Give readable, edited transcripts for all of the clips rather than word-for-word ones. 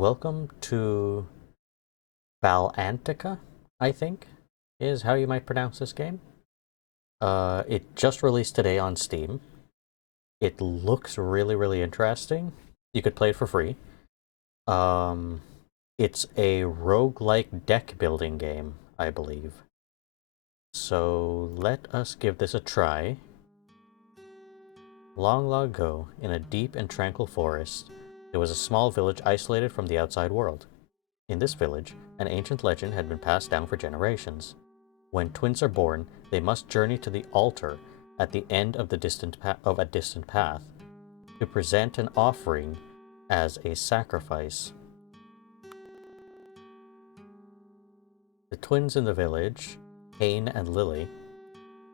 Welcome to Balantica, I think, is how you might pronounce this game. It just released today on Steam. It looks really interesting. You could play it for free. It's a roguelike deck building game, I believe. So let us give this a try. Long ago, in a deep and tranquil forest, there was a small village isolated from the outside world. In this village, an ancient legend had been passed down for generations. When twins are born, they must journey to the altar at the end of a distant path to present an offering as a sacrifice. The twins in the village, Cain and Lily,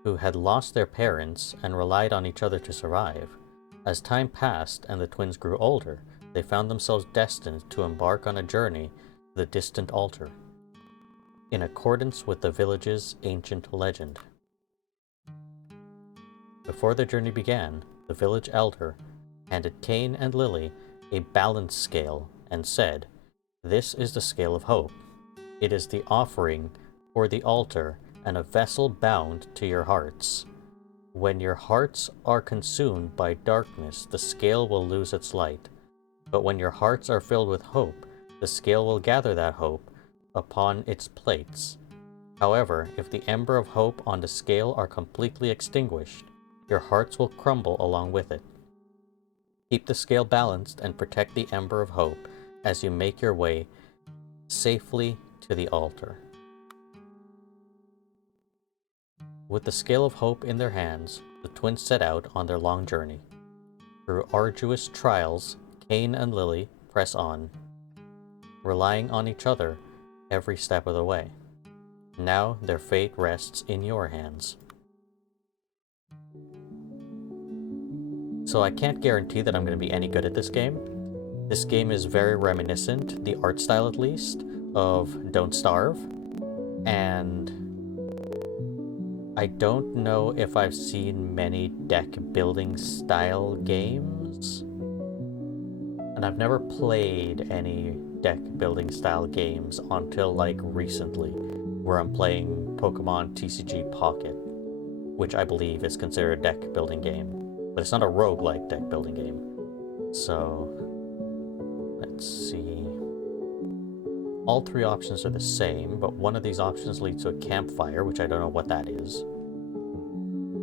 who had lost their parents and relied on each other to survive. As time passed and the twins grew older, they found themselves destined to embark on a journey to the distant altar, in accordance with the village's ancient legend. Before the journey began, the village elder handed Cain and Lily a balance scale and said, "This is the scale of hope. It is the offering for the altar and a vessel bound to your hearts. When your hearts are consumed by darkness, the scale will lose its light. But when your hearts are filled with hope, the scale will gather that hope upon its plates. However, if the ember of hope on the scale are completely extinguished, your hearts will crumble along with it. Keep the scale balanced and protect the ember of hope as you make your way safely to the altar." With the scale of hope in their hands, the twins set out on their long journey. Through arduous trials, Cain and Lily press on, relying on each other every step of the way. Now their fate rests in your hands. So I can't guarantee that I'm going to be any good at this game. This game is very reminiscent, the art style at least, of Don't Starve, and I don't know if I've seen many deck building style games, and I've never played any deck building style games until like recently, where I'm playing Pokemon TCG Pocket, which I believe is considered a deck building game, but it's not a roguelike deck building game. So let's see. All three options are the same, but one of these options leads to a campfire, which I don't know what that is.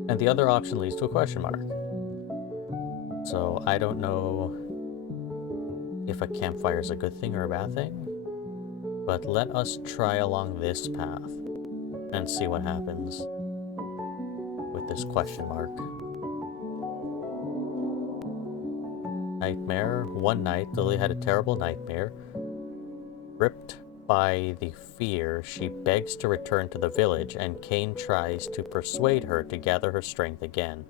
And the other option leads to a question mark. So I don't know if a campfire is a good thing or a bad thing, but let us try along this path and see what happens with this question mark. Nightmare. One night, Lily had a terrible nightmare. Gripped by the fear, she begs to return to the village, and Cain tries to persuade her to gather her strength again.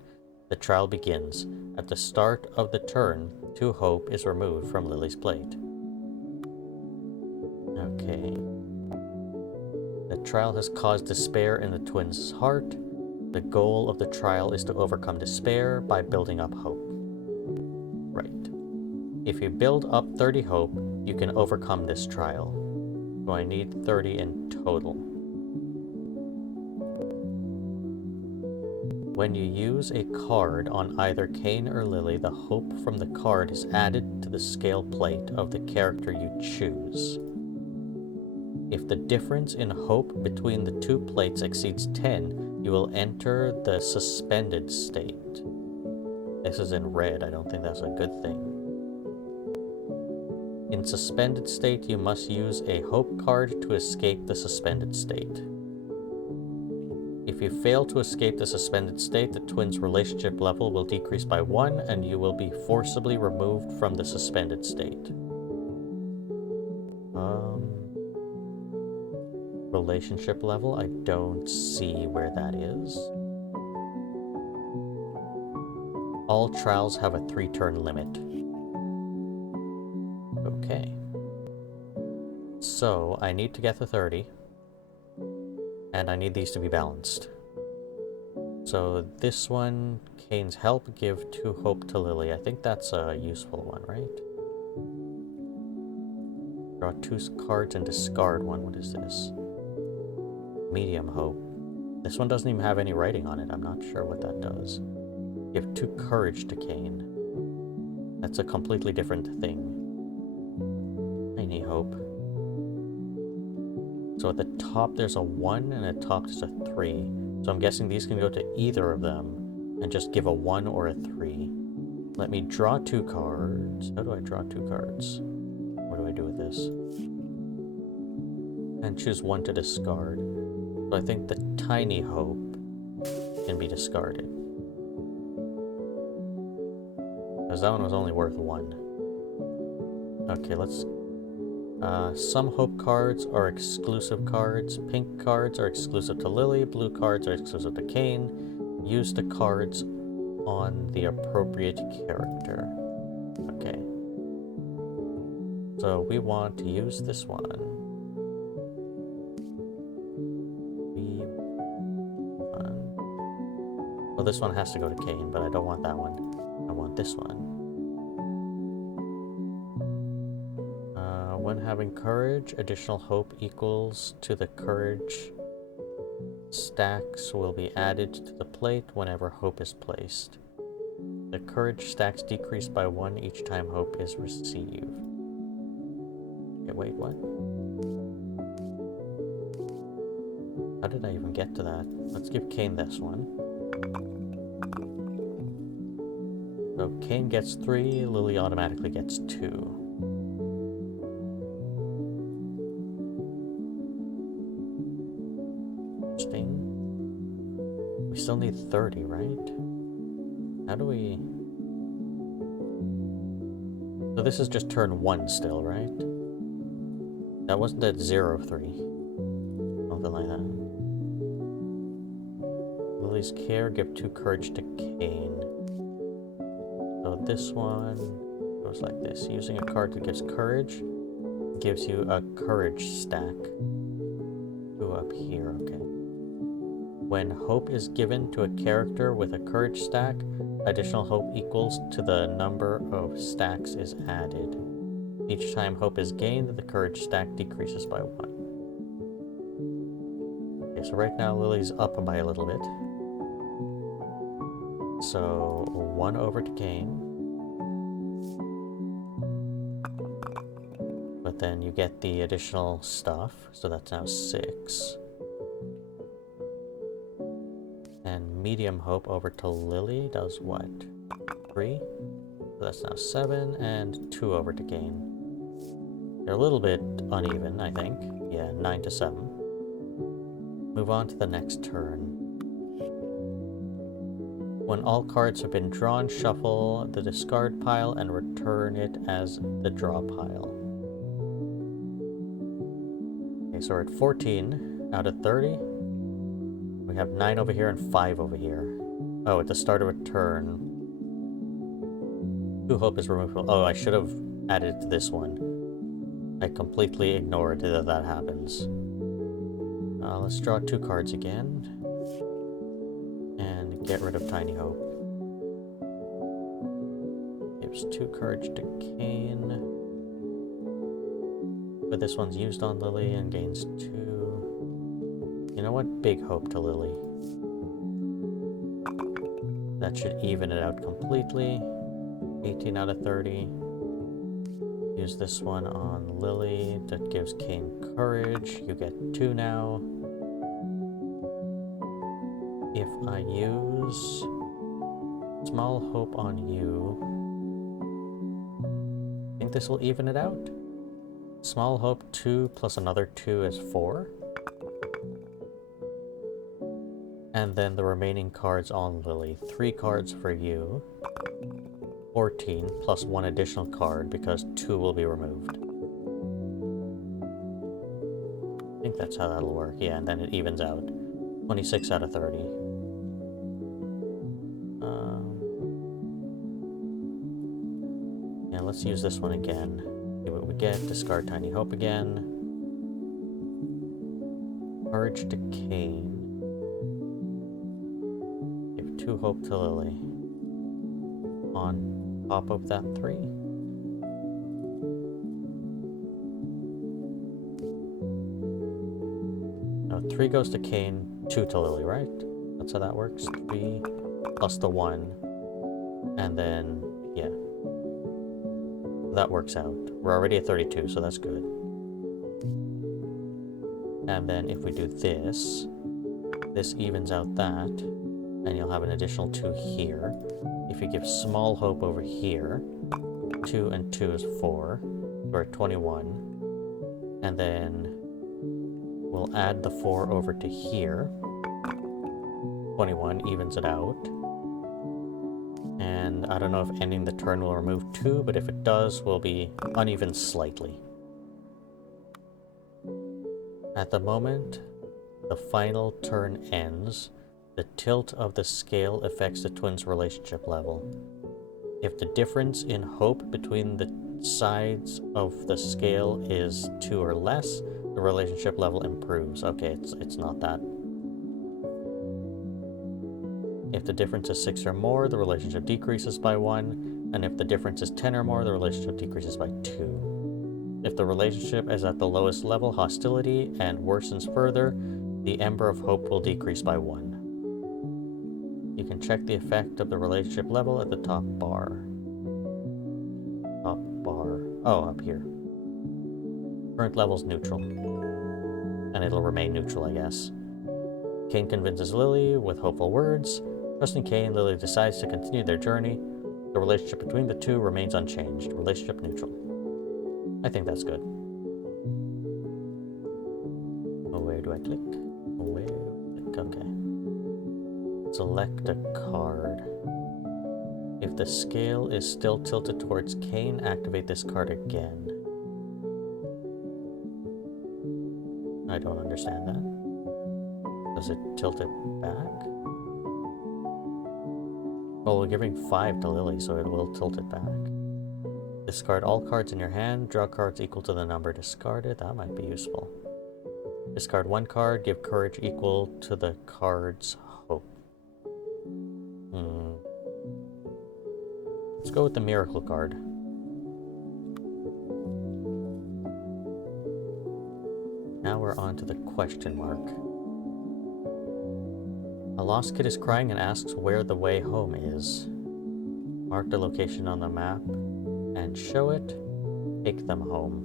The trial begins. At the start of the turn, 2 hope is removed from Lily's plate. Okay. The trial has caused despair in the twins' heart. The goal of the trial is to overcome despair by building up hope. Right. If you build up 30 hope, you can overcome this trial. So I need 30 in total. When you use a card on either Cain or Lily, the hope from the card is added to the scale plate of the character you choose. If the difference in hope between the 2 plates exceeds 10, you will enter the suspended state. This is in red. I don't think that's a good thing. In suspended state, you must use a hope card to escape the suspended state. If you fail to escape the suspended state, the twins' relationship level will decrease by 1, and you will be forcibly removed from the suspended state. Relationship level, I don't see where that is. All trials have a 3-turn limit. Okay. So, I need to get to 30. And I need these to be balanced. So this one, Cain's help, give 2 hope to Lily. I think that's a useful one, right? Draw 2 cards and discard one. What is this? Medium hope. This one doesn't even have any writing on it. I'm not sure what that does. Give 2 courage to Kane. That's a completely different thing. Tiny hope. So at the top there's a 1 and at the top there's a 3. So I'm guessing these can go to either of them and just give a 1 or a 3. Let me draw 2 cards. How do I draw 2 cards? What do I do with this? And choose 1 to discard. So I think the tiny hope can be discarded. Because that one was only worth 1. Okay, let's... some hope cards are exclusive cards. Pink cards are exclusive to Lily. Blue cards are exclusive to Kane. Use the cards on the appropriate character. Okay. So we want to use this one. Well, this one has to go to Kane, but I don't want that one. I want this one. When having courage, additional hope equals to the courage stacks will be added to the plate whenever hope is placed. The courage stacks decrease by 1 each time hope is received. Okay, wait, what? How did I even get to that? Let's give Kane this one. So Kane gets 3, Lily automatically gets 2. Interesting. We still need 30, right? How do we... So this is just turn 1 still, right? That wasn't at 0 of 3. Something like that. Lily's care, give 2 courage to Kane. So this one goes like this. Using a card that gives courage gives you a courage stack. 2 up here, okay. When hope is given to a character with a courage stack, additional hope equals to the number of stacks is added. Each time hope is gained, the courage stack decreases by 1. Okay, so right now Lily's up by a little bit. So 1 over to Kane. But then you get the additional stuff, so that's now 6. And medium hope over to Lily does what? 3? So that's now 7, and 2 over to Kane. They're a little bit uneven, I think. Yeah, 9 to 7. Move on to the next turn. When all cards have been drawn, shuffle the discard pile and return it as the draw pile. Okay, so we're at 14 out of 30. We have 9 over here and 5 over here. Oh, at the start of a turn, 2 hope is removed. Oh, I should have added it to this one. I completely ignored that that happens. Let's draw 2 cards again. And get rid of Tiny Hope. Gives 2 courage to Kane. But this one's used on Lily and gains 2. You know what? Big hope to Lily. That should even it out completely. 18 out of 30. Use this one on Lily. That gives Kane courage. You get 2 now. If I use small hope on you, I think this will even it out. Small hope 2 plus another 2 is 4. And then the remaining cards on Lily. 3 cards for you. 14 plus 1 additional card because 2 will be removed. I think that's how that'll work. Yeah, and then it evens out. 26 out of 30. Yeah, let's use this one again. See what we get. Discard Tiny Hope again. Courage to Kane. Give 2 hope to Lily. On top of that 3. 3 goes to Kane, 2 to Lily, right? That's how that works. 3 plus the 1. And then, yeah. That works out. We're already at 32, so that's good. And then if we do this, this evens out that, and you'll have an additional 2 here. If you give small hope over here, 2 and 2 is 4. We're at 21. And then we'll add the 4 over to here. 21 evens it out. And I don't know if ending the turn will remove 2, but if it does, we'll be uneven slightly. At the moment the final turn ends, the tilt of the scale affects the twins' relationship level. If the difference in hope between the sides of the scale is 2 or less, the relationship level improves. Okay, it's not that. If the difference is 6 or more, the relationship decreases by 1, and if the difference is 10 or more, the relationship decreases by 2. If the relationship is at the lowest level, hostility, and worsens further, the Ember of Hope will decrease by 1. You can check the effect of the relationship level at the top bar. Top bar. Oh, up here. Current level's neutral. And it'll remain neutral, I guess. Kane convinces Lily with hopeful words. Trusting Kane, Lily decides to continue their journey. The relationship between the two remains unchanged. Relationship neutral. I think that's good. Oh, where do I click? Where do I click? Okay. Select a card. If the scale is still tilted towards Kane, activate this card again. I don't understand that. Does it tilt it back? Well, we're giving 5 to Lily, so it will tilt it back. Discard all cards in your hand. Draw cards equal to the number discarded. That might be useful. Discard 1 card. Give courage equal to the card's hope. Let's go with the miracle card. Now we're on to the question mark. A lost kid is crying and asks where the way home is. Mark the location on the map and show it. Take them home.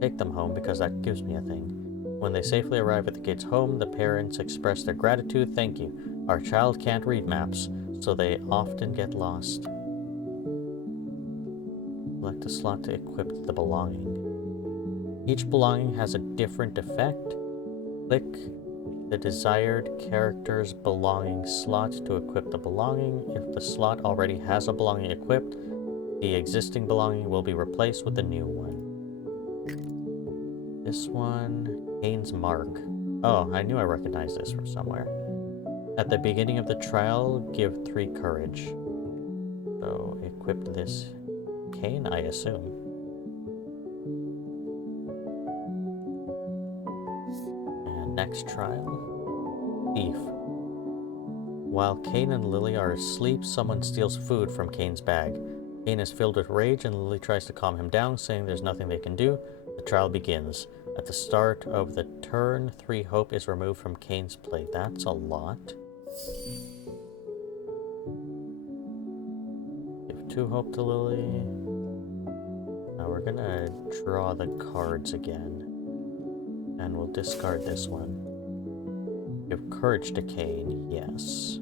Take them home because that gives me a thing. When they safely arrive at the kid's home, the parents express their gratitude. Thank you. Our child can't read maps, so they often get lost. Select a slot to equip the belonging. Each belonging has a different effect. Click the desired character's belonging slot to equip the belonging. If the slot already has a belonging equipped, the existing belonging will be replaced with a new one. This one, Kane's Mark. Oh, I knew I recognized this from somewhere. At the beginning of the trial, give 3 courage. So, equip this Kane, I assume. And next trial, Thief. While Kane and Lily are asleep, someone steals food from Kane's bag. Kane is filled with rage and Lily tries to calm him down, saying there's nothing they can do. The trial begins. At the start of the turn, 3 hope is removed from Kane's plate. That's a lot. Give 2 hope to Lily. Now we're gonna draw the cards again. And we'll discard this one. Give courage to Kane, yes.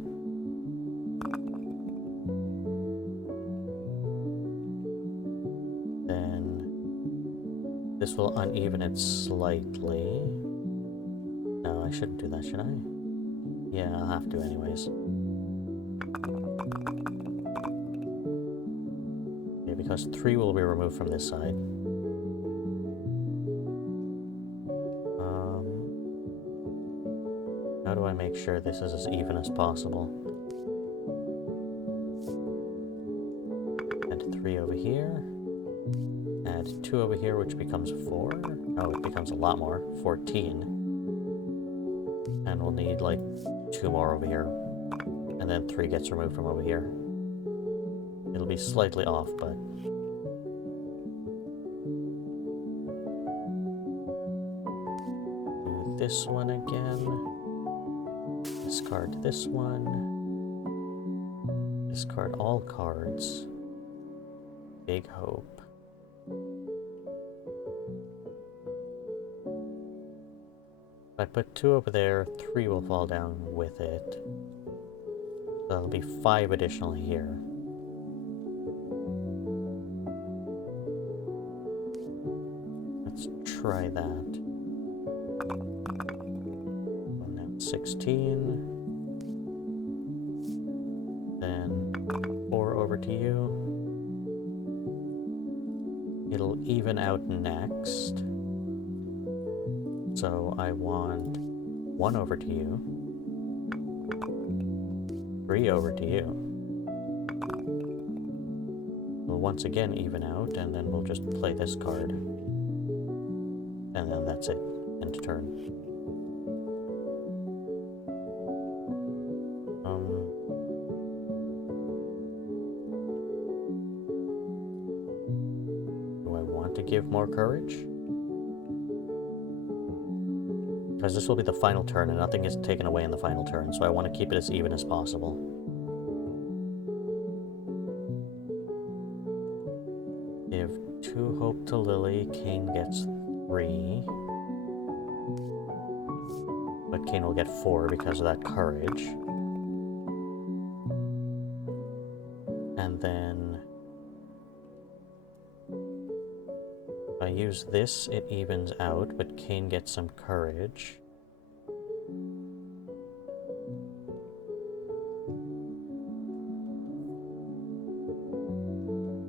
Then this will uneven it slightly. No, I shouldn't do that, should I? Yeah, I'll have to anyways. Yeah, because 3 will be removed from this side. How do I make sure this is as even as possible? Add 3 over here. Add 2 over here, which becomes 4. Oh, it becomes a lot more. 14. And we'll need like 2 more over here. And then 3 gets removed from over here. It'll be slightly off, but... this one again. Discard this one. Discard all cards. Big hope. If I put 2 over there, 3 will fall down with it. So that'll be 5 additional here. Let's try that. And now 16. Then 4 over to you. It'll even out next. So I want 1 over to you. 3 over to you. We'll once again even out, and then we'll just play this card. And then that's it. End turn. Do I want to give more courage? Because this will be the final turn, and nothing is taken away in the final turn, so I want to keep it as even as possible. Give 2 hope to Lily, Kane gets 3. But Kane will get 4 because of that courage. And then if I use this, it evens out, but Kane gets some courage.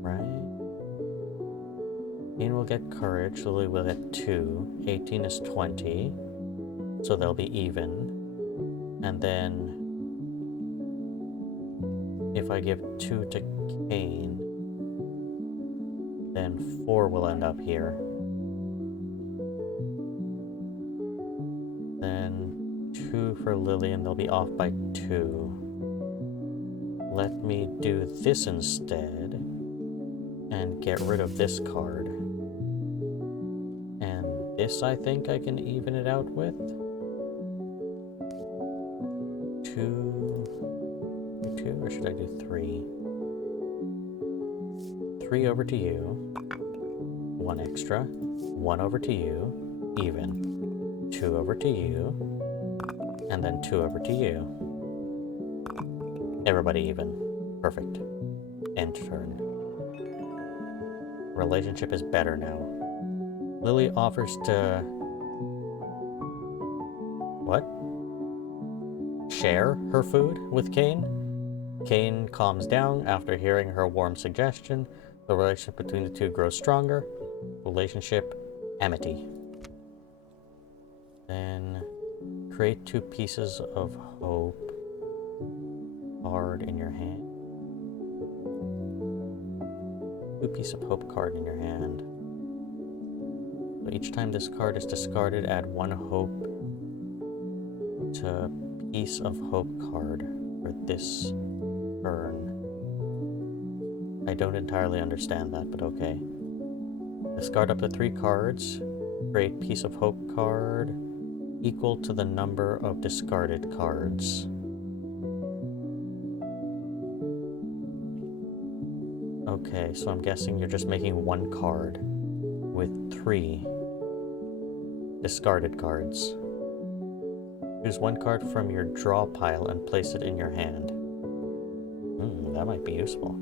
Right? Kane will get courage, Lily will get 2. 18 is 20, so they'll be even. And then if I give 2 to Kane, then 4 will end up here. Then 2 for Lily, and they'll be off by 2. Let me do this instead and get rid of this card. And this I think I can even it out with. 2, or should I do 3? 3 over to you, 1 extra, 1 over to you, even, 2 over to you, and then 2 over to you. Everybody even. Perfect. End turn. Relationship is better now. Lily offers to... what? Share her food with Kane? Kane calms down after hearing her warm suggestion. The relationship between the two grows stronger. Relationship amity. Then create 2 pieces of hope card in your hand. 2 pieces of hope card in your hand. So each time this card is discarded, add 1 hope to piece of hope card for this turn. I don't entirely understand that, but okay. Discard up to 3 cards. Create piece of hope card equal to the number of discarded cards. Okay, so I'm guessing you're just making 1 card with 3 discarded cards. Choose 1 card from your draw pile and place it in your hand. That might be useful.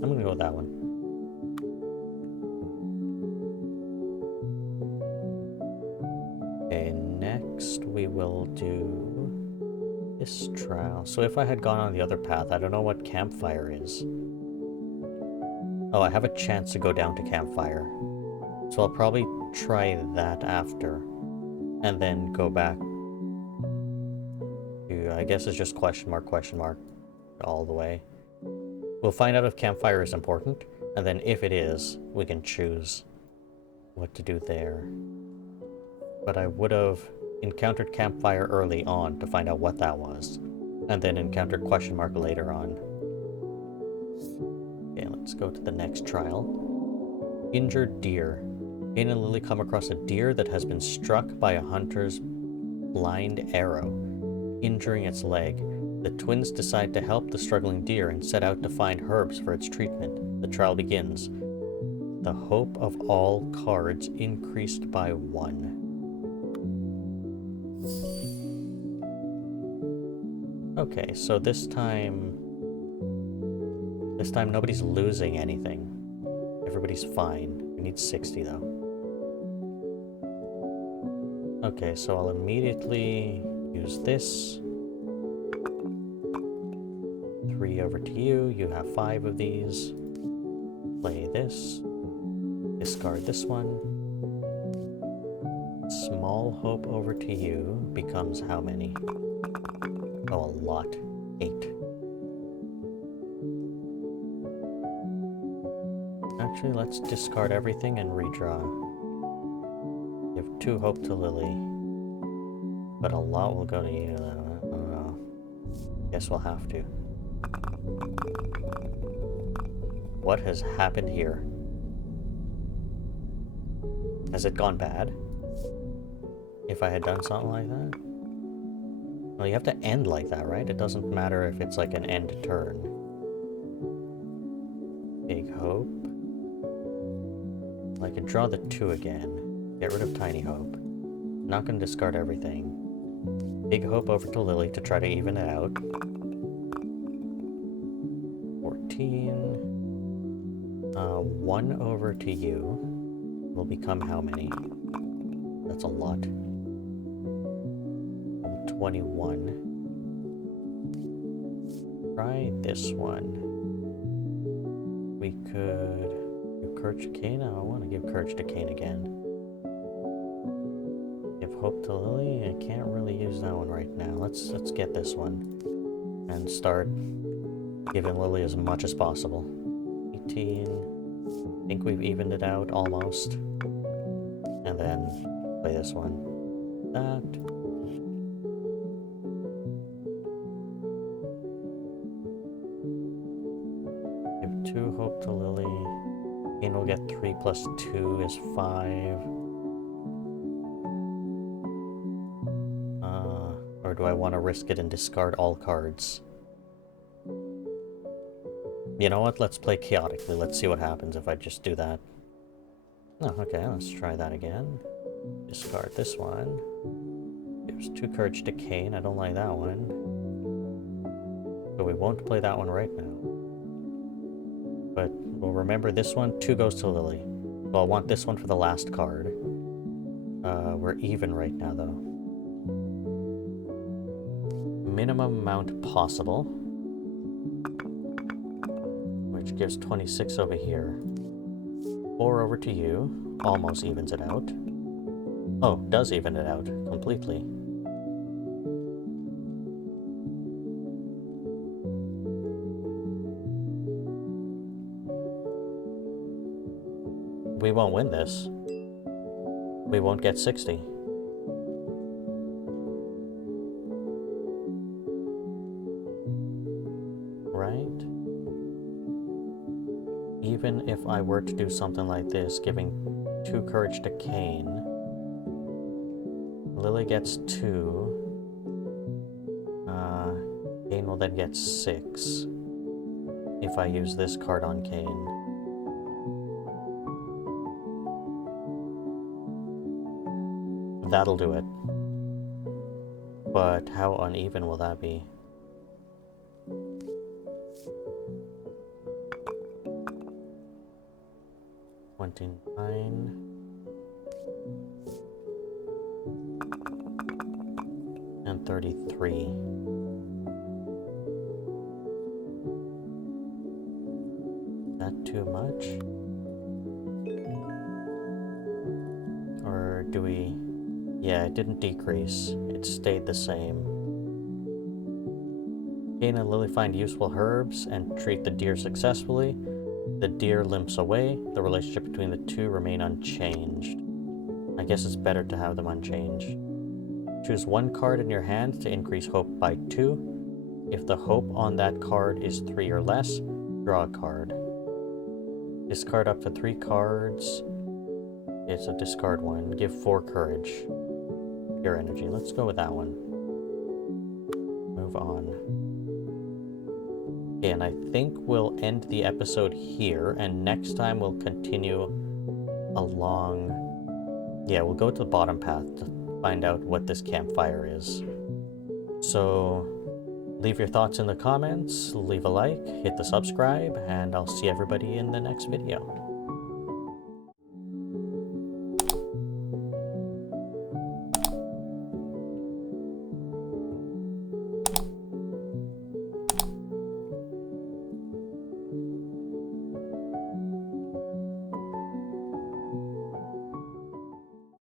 I'm gonna go with that one. Okay, next we will do this trial. So if I had gone on the other path, I don't know what campfire is. Oh, I have a chance to go down to campfire. So I'll probably try that after. And then go back to, I guess it's just question mark all the way. We'll find out if campfire is important, and then if it is, we can choose what to do there. But I would have encountered campfire early on to find out what that was, and then encountered question mark later on. Okay, let's go to the next trial. Injured deer. Kane and Lily come across a deer that has been struck by a hunter's blind arrow, injuring its leg. The twins decide to help the struggling deer and set out to find herbs for its treatment. The trial begins. The hope of all cards increased by 1. Okay, so this time nobody's losing anything. Everybody's fine. We need 60 though. Okay, so I'll immediately use this. 3 over to you. You have 5 of these. Play this. Discard this one. Small hope over to you becomes how many? Oh, a lot. 8. Actually, let's discard everything and redraw. Give 2 hope to Lily. But a lot will go to you, though. I don't know. Guess we'll have to. What has happened here? Has it gone bad? If I had done something like that? Well, you have to end like that, right? It doesn't matter if it's like an end turn. Big hope. I could draw the 2 again. Get rid of tiny hope. Not gonna discard everything. Big hope over to Lily to try to even it out. 14. 1 over to you will become how many? That's a lot. 21. Try this one. We could give Courage to Kane. I want to give Courage to Kane again. Give Hope to Lily. I can't really use that one right now. Let's get this one and start giving Lily as much as possible. 18. I think we've evened it out almost. And then play this one. That. Give 2 hope to Lily. Kane will get 3 plus 2 is 5. Or do I want to risk it and discard all cards? You know what? Let's play chaotically. Let's see what happens if I just do that. Oh, okay. Let's try that again. Discard this one. Gives 2 Courage to Kane. I don't like that one. So we won't play that one right now. But we'll remember this one. 2 goes to Lily. Well, I want this one for the last card. We're even right now, though. Minimum amount possible. Which gives 26 over here. 4 over to you. Almost evens it out. Oh, does even it out completely. We won't win this. We won't get 60. Right? Even if I were to do something like this, giving 2 Courage to Kane, Lily gets 2. Kane will then get 6 if I use this card on Kane. That'll do it. But how uneven will that be? And 33. That too much? Or do we... Yeah, it didn't decrease. It stayed the same. Kane and Lily find useful herbs and treat the deer successfully. The deer limps away. The relationship between the two remain unchanged. I guess it's better to have them unchanged. Choose 1 card in your hand to increase hope by 2. If the hope on that card is 3 or less, draw a card. Discard up to 3 cards. It's a discard one. Give 4 courage. Pure energy. Let's go with that one. Move on. Okay, and I think we'll end the episode here, and next time we'll continue along... Yeah, we'll go to the bottom path to find out what this campfire is. So, leave your thoughts in the comments, leave a like, hit the subscribe, and I'll see everybody in the next video.